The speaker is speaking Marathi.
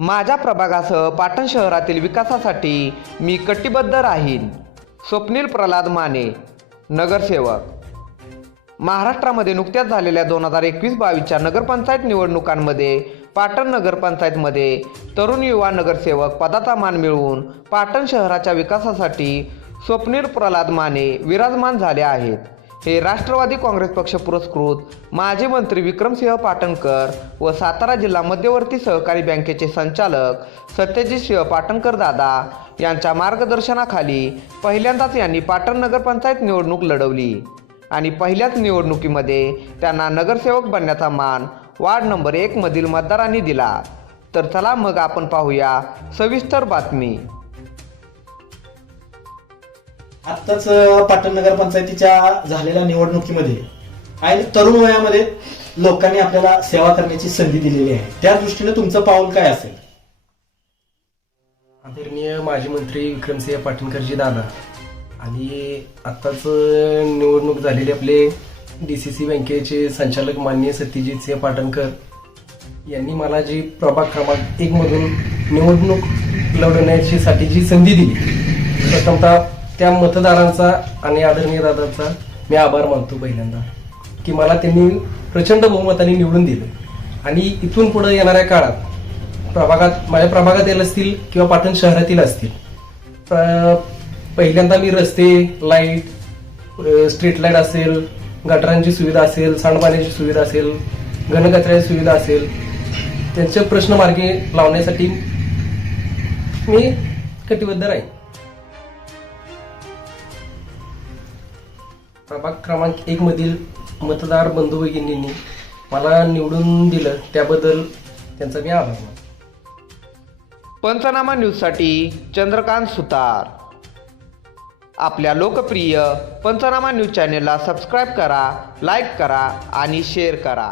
माझ्या प्रभागासह पाटण शहरातील विकासासाठी मी कटिबद्ध राहीन. स्वप्नील प्रल्हाद माने नगरसेवक. महाराष्ट्रामध्ये नुकत्याच झालेल्या दोन हजार एकवीस बावीसच्या नगरपंचायत निवडणुकांमध्ये पाटण नगरपंचायतमध्ये तरुण युवा नगरसेवक पदाचा मान मिळवून पाटण शहराच्या विकासासाठी स्वप्नील प्रल्हाद माने विराजमान झाले आहेत. हे राष्ट्रवादी काँग्रेस पक्ष पुरस्कृत माजी मंत्री विक्रमसिंह पाटणकर व सातारा जिल्हा मध्यवर्ती सहकारी बँकेचे संचालक सत्यजित सिंह पाटणकर दादा यांच्या मार्गदर्शनाखाली पहिल्यांदाच यांनी पाटण नगरपंचायत निवडणूक लढवली. आणि पहिल्याच निवडणुकीमध्ये त्यांना नगरसेवक बनण्याचा मान वार्ड नंबर एकमधील मतदारांनी दिला. तर चला मग आपण पाहूया सविस्तर बातमी. आत्ताच पाटण नगर पंचायतीच्या झालेल्या निवडणुकीमध्ये आणि तरुण वयामध्ये लोकांनी आपल्याला सेवा करण्याची संधी दिलेली आहे. त्या दृष्टीने तुमचं पाऊल काय असेल? आदरणीय माजी मंत्री विक्रमसिंह पाटणकरजी दादा आणि आत्ताच निवडणूक झालेले आपले डी सी सी बँकेचे संचालक माननीय सत्यजित सिंह पाटणकर यांनी मला जी प्रभाग क्रमांक एकमधून निवडणूक लढवण्याची साठी जी संधी दिली प्रथमतः त्या मतदारांचा आणि आदरणीय दादांचा मी आभार मानतो पहिल्यांदा की मला त्यांनी प्रचंड बहुमताने निवडून दिलं. आणि इथून पुढे येणाऱ्या काळात प्रभागात माझ्या प्रभागात असतील किंवा पाटण शहरातील असतील पहिल्यांदा मी रस्ते लाइट स्ट्रीट लाइट असेल गटारांची सुविधा असेल सांडपाण्याची सुविधा असेल घनकचऱ्याची सुविधा असेल त्यांचे प्रश्न मार्गी लावण्यासाठी मी कटिबद्ध राहीन. प्रभाग क्रमांक एक मधील मतदार बंधू भगिनींनी मला निवडून दिलं त्याबद्दल त्यांचा मी आभार पंचनामा न्यूजसाठी चंद्रकांत सुतार. आपल्या लोकप्रिय पंचनामा न्यूज चॅनेलला सबस्क्राईब करा लाईक करा आणि शेअर करा.